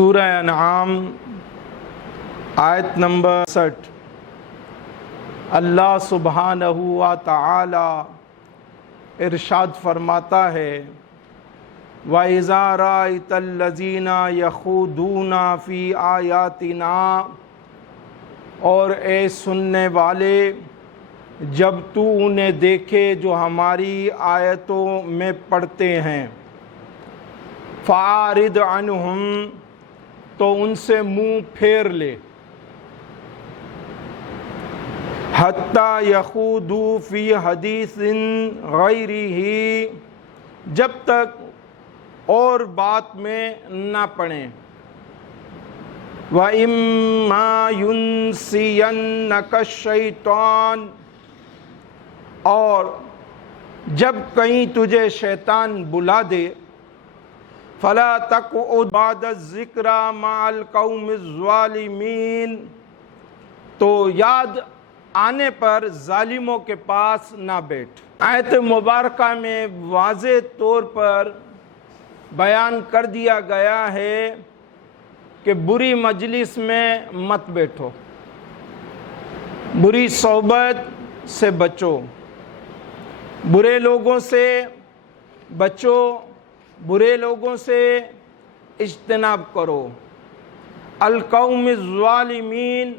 سورہ انعام آیت نمبر 60۔ اللہ سبحانہ و تعالی ارشاد فرماتا ہے وَإِذَا رَأَيْتَ الَّذِينَ يَخُوضُونَ فِي آيَاتِنَا، اور اے سننے والے جب تو انہیں دیکھے جو ہماری آیتوں میں پڑھتے ہیں، فَأَعْرِضْ عَنْهُمْ، تو ان سے منہ پھیر لے، حَتَّى يَخُوضُوا فِي حَدِيثٍ غَيْرِهِ، جب تک اور بات میں نہ پڑیں۔ وَإِمَّا يُنْسِيَنَّكَ الشَّيْطَانُ، اور جب کہیں تجھے شیطان بلا دے، فَلَا تَقْعُدْ بَعْدَ الذِّكْرَىٰ مَعَ الْقَوْمِ الظَّالِمِينَ، تو یاد آنے پر ظالموں کے پاس نہ بیٹھ۔ آیت مبارکہ میں واضح طور پر بیان کر دیا گیا ہے کہ بری مجلس میں مت بیٹھو، بری صحبت سے بچو، برے لوگوں سے بچو، برے لوگوں سے اجتناب کرو۔ القوم الظالمین،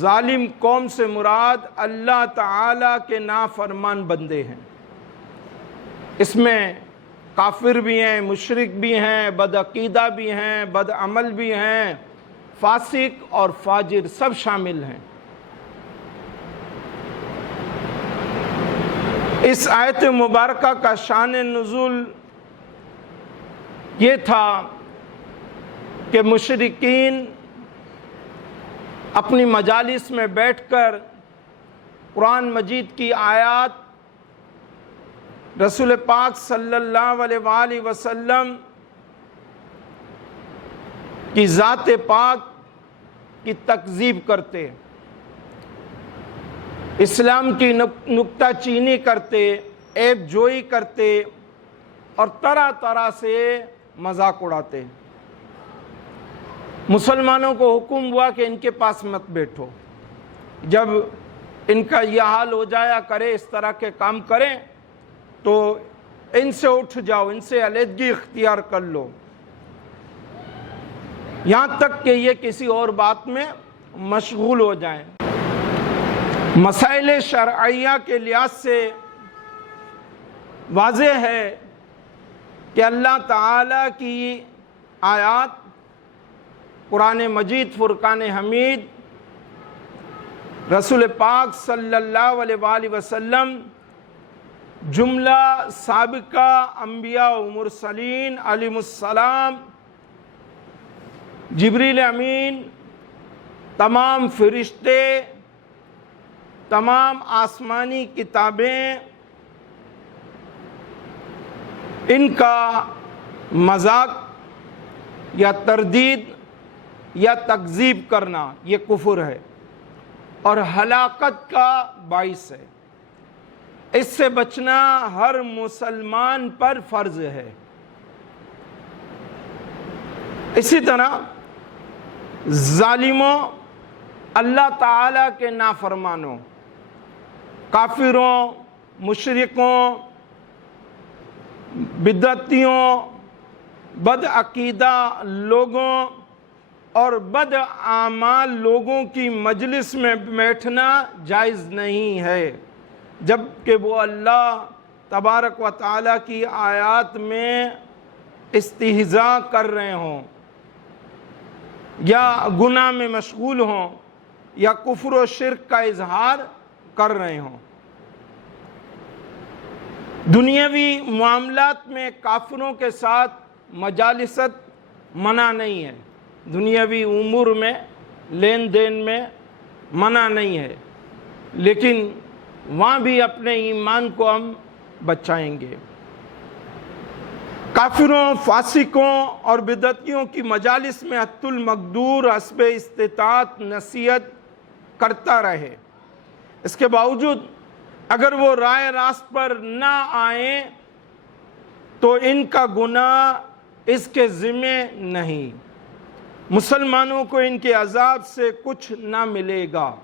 ظالم قوم سے مراد اللہ تعالیٰ کے نافرمان بندے ہیں۔ اس میں کافر بھی ہیں، مشرک بھی ہیں، بدعقیدہ بھی ہیں، بد عمل بھی ہیں، فاسق اور فاجر سب شامل ہیں۔ اس آیت مبارکہ کا شان نزول یہ تھا کہ مشرکین اپنی مجالس میں بیٹھ کر قرآن مجید کی آیات رسول پاک صلی اللہ علیہ وآلہ وسلم کی ذات پاک کی تکذیب کرتے، اسلام کی نکتہ چینی کرتے، عیب جوئی کرتے اور طرح طرح سے مذاق اڑاتے۔ مسلمانوں کو حکم ہوا کہ ان کے پاس مت بیٹھو، جب ان کا یہ حال ہو جایا کرے، اس طرح کے کام کریں تو ان سے اٹھ جاؤ، ان سے علیحدگی اختیار کر لو، یہاں تک کہ یہ کسی اور بات میں مشغول ہو جائیں۔ مسائل شرعیہ کے لحاظ سے واضح ہے کہ اللہ تعالیٰ کی آیات قرآن مجید، فرقان حمید، رسول پاک صلی اللہ علیہ وآلہ وسلم، جملہ سابقہ انبیاء و مرسلین علیہم السلام، جبریل امین، تمام فرشتے، تمام آسمانی کتابیں، ان کا مذاق یا تردید یا تکذیب کرنا یہ کفر ہے اور ہلاکت کا باعث ہے۔ اس سے بچنا ہر مسلمان پر فرض ہے۔ اسی طرح ظالموں، اللہ تعالیٰ کے نافرمانوں، کافروں، مشرکوں، بدعتیوں، بدعقیدہ لوگوں اور بد اعمال لوگوں کی مجلس میں بیٹھنا جائز نہیں ہے، جبکہ وہ اللہ تبارک و تعالیٰ کی آیات میں استہزاء کر رہے ہوں، یا گناہ میں مشغول ہوں، یا کفر و شرک کا اظہار کر رہے ہوں۔ دنیاوی معاملات میں کافروں کے ساتھ مجالست منع نہیں ہے، دنیاوی امور میں لین دین میں منع نہیں ہے، لیکن وہاں بھی اپنے ایمان کو ہم بچائیں گے۔ کافروں، فاسقوں اور بدعتیوں کی مجالس میں حد المقدور حسب استطاعت نصیحت کرتا رہے، اس کے باوجود اگر وہ رائے راست پر نہ آئیں تو ان کا گناہ اس کے ذمہ نہیں۔ مسلمانوں کو ان کے عذاب سے کچھ نہ ملے گا۔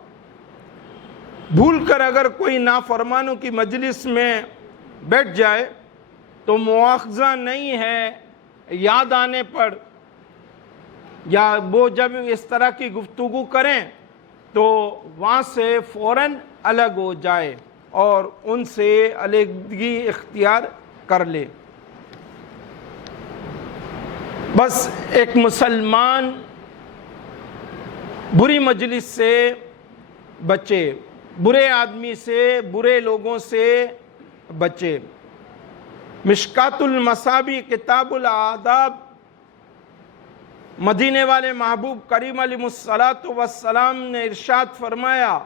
بھول کر اگر کوئی نافرمانوں کی مجلس میں بیٹھ جائے تو مواخذہ نہیں ہے، یاد آنے پر یا وہ جب اس طرح کی گفتگو کریں تو وہاں سے فوراً الگ ہو جائے اور ان سے علیحدگی اختیار کر لے۔ بس ایک مسلمان بری مجلس سے بچے، برے آدمی سے، برے لوگوں سے بچے۔ مشکات المصابیح کتاب الآداب، مدینے والے محبوب کریم علیہ الصلاۃ والسلام نے ارشاد فرمایا،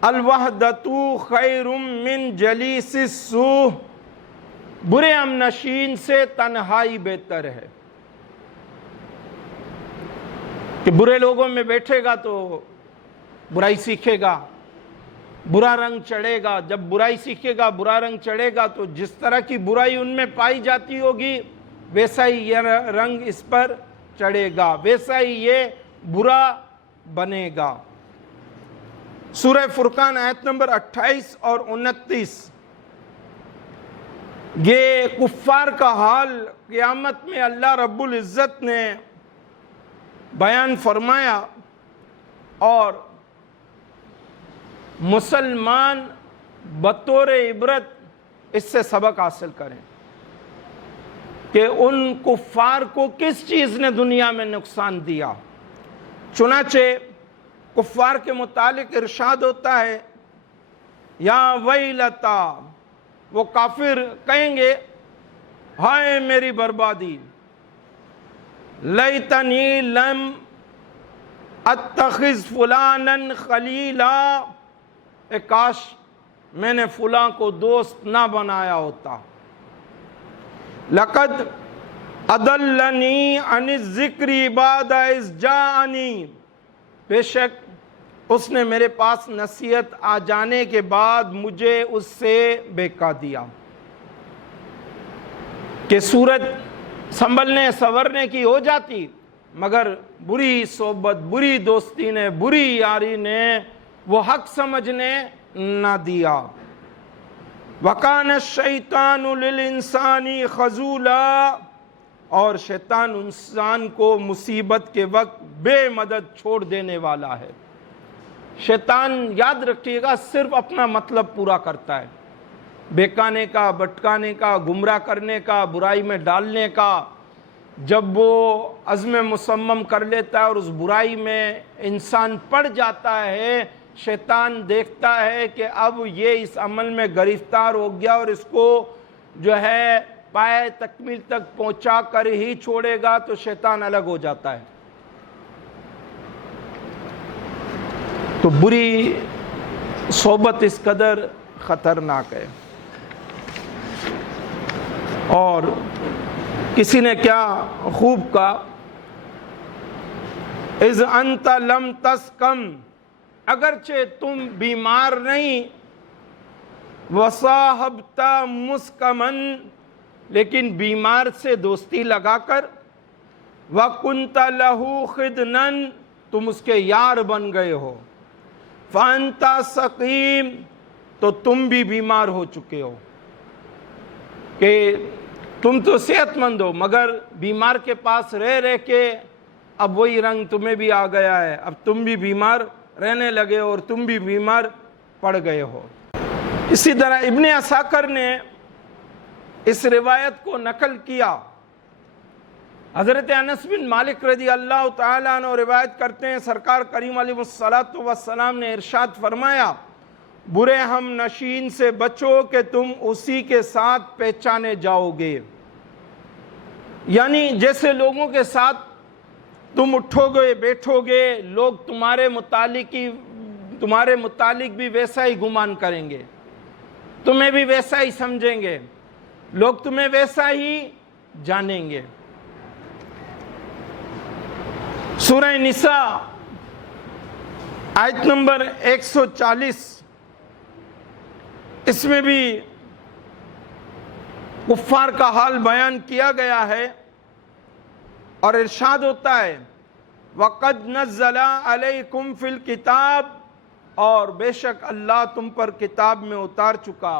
الوحدۃ خیر من جلیس السوء، برے ہم نشین سے تنہائی بہتر ہے۔ کہ برے لوگوں میں بیٹھے گا تو برائی سیکھے گا، برا رنگ چڑھے گا۔ جب برائی سیکھے گا، برا رنگ چڑھے گا تو جس طرح کی برائی ان میں پائی جاتی ہوگی ویسا ہی یہ رنگ اس پر چڑھے گا، ویسا ہی یہ برا بنے گا۔ سورہ فرقان آیت نمبر 28 اور 29، یہ کفار کا حال قیامت میں اللہ رب العزت نے بیان فرمایا، اور مسلمان بطور عبرت اس سے سبق حاصل کریں کہ ان کفار کو کس چیز نے دنیا میں نقصان دیا۔ چنانچہ کفار کے متعلق ارشاد ہوتا ہے، یا ویلتا، وہ کافر کہیں گے ہائے میری بربادی، لیتنی لم اتخذ فلانا خلیلا، اے کاش میں نے فلاں کو دوست نہ بنایا ہوتا۔ لقد اضلنی عن الذکر بعد اذ جاءنی، بے شک اس نے میرے پاس نصیحت آ جانے کے بعد مجھے اس سے بہکا دیا۔ کہ صورت سنبھلنے سنورنے کی ہو جاتی، مگر بری صحبت، بری دوستی نے، بری یاری نے وہ حق سمجھنے نہ دیا۔ وَقَانَ الشَّيْطَانُ لِلْإِنسَانِ خَذُولًا، اور شیطان انسان کو مصیبت کے وقت بے مدد چھوڑ دینے والا ہے۔ شیطان یاد رکھیے گا صرف اپنا مطلب پورا کرتا ہے، بہکانے کا، بھٹکانے کا، گمراہ کرنے کا، برائی میں ڈالنے کا۔ جب وہ عزم مصمم کر لیتا ہے اور اس برائی میں انسان پڑ جاتا ہے، شیطان دیکھتا ہے کہ اب یہ اس عمل میں گرفتار ہو گیا اور اس کو جو ہے پائے تکمیل تک پہنچا کر ہی چھوڑے گا، تو شیطان الگ ہو جاتا ہے۔ تو بری صحبت اس قدر خطرناک ہے۔ اور کسی نے کیا خوب کہا، اذ انت لم تسقم، اگرچہ تم بیمار نہیں، وصاحبت مسقمن، لیکن بیمار سے دوستی لگا کر، وکنت لہ خدنن، تم اس کے یار بن گئے ہو، فانت سقیم، تو تم بھی بیمار ہو چکے ہو۔ کہ تم تو صحت مند ہو مگر بیمار کے پاس رہ کے اب وہی رنگ تمہیں بھی آ گیا ہے، اب تم بھی بیمار رہنے لگے ہو اور تم بھی بیمار پڑ گئے ہو۔ اسی طرح ابن عساکر نے اس روایت کو نقل کیا۔ حضرت انس بن مالک رضی اللہ تعالیٰ عنہ روایت کرتے ہیں، سرکار کریم علیہ الصلاۃ والسلام نے ارشاد فرمایا، برے ہم نشین سے بچو کہ تم اسی کے ساتھ پہچانے جاؤ گے۔ یعنی جیسے لوگوں کے ساتھ تم اٹھو گے بیٹھو گے، لوگ تمہارے متعلق بھی ویسا ہی گمان کریں گے، تمہیں بھی ویسا ہی سمجھیں گے، لوگ تمہیں ویسا ہی جانیں گے۔ سورہ نساء آیت نمبر 140، اس میں بھی کفار کا حال بیان کیا گیا ہے۔ اور ارشاد ہوتا ہے وَقَدْ نَزَّلَ عَلَيْكُمْ فِي الْكِتَابِ، اور بے شک اللہ تم پر کتاب میں اتار چکا،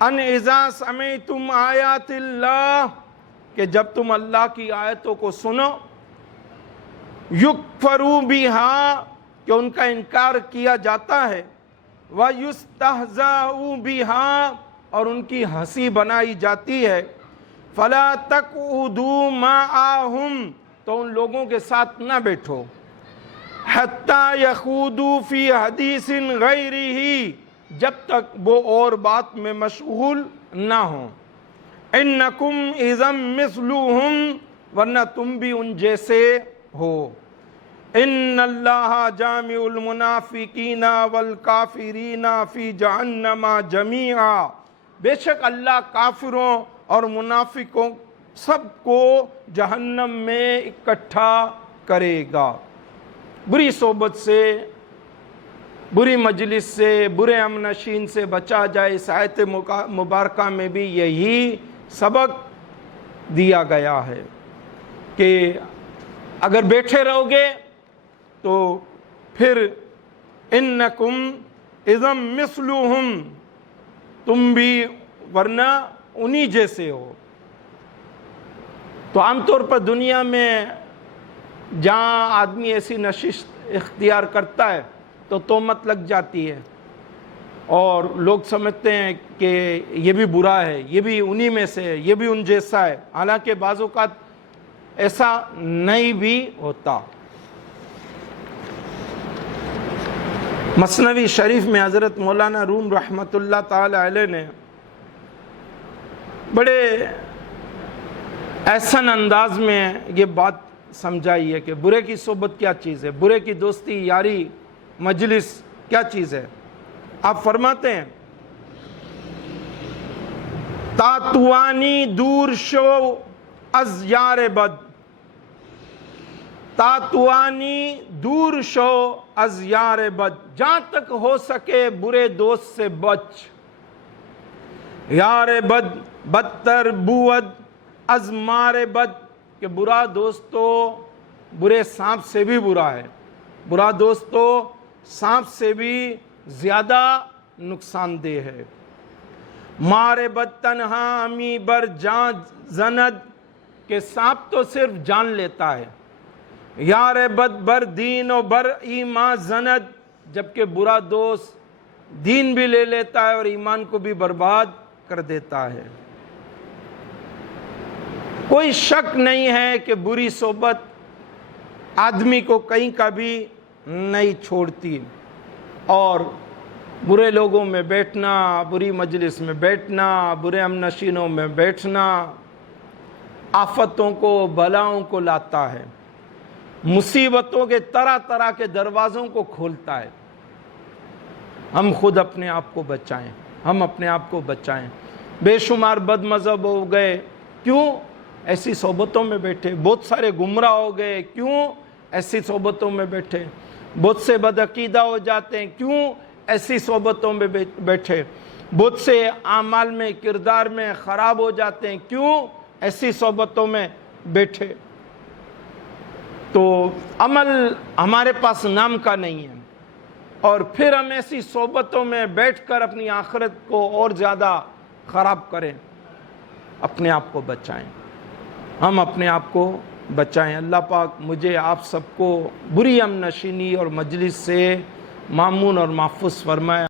ان اذا سمعتم آیات اللہ، کہ جب تم اللہ کی آیتوں کو سنو، یکفروا بہا، کہ ان کا انکار کیا جاتا ہے، وَيُسْتَہْزَأُ بِهَا، اور ان کی ہنسی بنائی جاتی ہے، فَلَا تَقْعُدُوا مَعَهُمْ، تو ان لوگوں کے ساتھ نہ بیٹھو، حَتَّى يَخُوضُوا فِي حَدِيثٍ غَيْرِهِ، جب تک وہ اور بات میں مشغول نہ ہوں، إِنَّكُمْ إِذًا مِثْلُهُمْ، ورنہ تم بھی ان جیسے ہو، إِنَّ اللَّهَ جَامِعُ الْمُنَافِقِينَ وَالْكَافِرِينَ فِي جَهَنَّمَ جَمِيعًا، بے شک اللہ کافروں اور منافقوں سب کو جہنم میں اکٹھا کرے گا۔ بری صحبت سے، بری مجلس سے، برے ہمنشین سے بچا جائے، اس آیت مبارکہ میں بھی یہی سبق دیا گیا ہے کہ اگر بیٹھے رہو گے تو پھر انکم اذا مثلہم، تم بھی ورنہ انہی جیسے ہو۔ تو عام طور پر دنیا میں جہاں آدمی ایسی نشست اختیار کرتا ہے تو تہمت لگ جاتی ہے، اور لوگ سمجھتے ہیں کہ یہ بھی برا ہے، یہ بھی انہی میں سے ہے، یہ بھی ان جیسا ہے، حالانکہ بعض اوقات ایسا نہیں بھی ہوتا۔ مثنوی شریف میں حضرت مولانا روم رحمۃ اللہ تعالی علیہ نے بڑے احسن انداز میں یہ بات سمجھائی ہے کہ برے کی صحبت کیا چیز ہے، برے کی دوستی، یاری، مجلس کیا چیز ہے۔ آپ فرماتے ہیں تاتوانی دور شو از یار بد، تاتوانی دور شو از یار بد، جہاں تک ہو سکے برے دوست سے بچ، یار بد بدتر بود از مار بد، کہ برا دوست تو برے سانپ سے بھی برا ہے، برا دوست تو سانپ سے بھی زیادہ نقصان دہ ہے۔ مار بد تنہا امی بر جان زند، کہ سانپ تو صرف جان لیتا ہے، یار بد بر دین و بر ایمان زند، جبکہ برا دوست دین بھی لے لیتا ہے اور ایمان کو بھی برباد کر دیتا ہے۔ کوئی شک نہیں ہے کہ بری صحبت آدمی کو کہیں کا بھی نہیں چھوڑتی، اور برے لوگوں میں بیٹھنا، بری مجلس میں بیٹھنا، برے ہمنشینوں میں بیٹھنا آفتوں کو، بلاؤں کو لاتا ہے، مصیبتوں کے طرح طرح کے دروازوں کو کھولتا ہے۔ ہم خود اپنے آپ کو بچائیں، ہم اپنے آپ کو بچائیں۔ بے شمار بد مذہب ہو گئے، کیوں؟ ایسی صحبتوں میں بیٹھے۔ بہت سارے گمراہ ہو گئے، کیوں؟ ایسی صحبتوں میں بیٹھے۔ بہت سے بدعقیدہ ہو جاتے ہیں، کیوں؟ ایسی صحبتوں میں بیٹھے۔ بہت سے اعمال میں، کردار میں خراب ہو جاتے ہیں، کیوں؟ ایسی صحبتوں میں بیٹھے۔ تو عمل ہمارے پاس نام کا نہیں ہے، اور پھر ہم ایسی صحبتوں میں بیٹھ کر اپنی آخرت کو اور زیادہ خراب کریں۔ اپنے آپ کو بچائیں، ہم اپنے آپ کو بچائیں۔ اللہ پاک مجھے آپ سب کو بری ہم نشینی اور مجلس سے مامون اور محفوظ فرمائے۔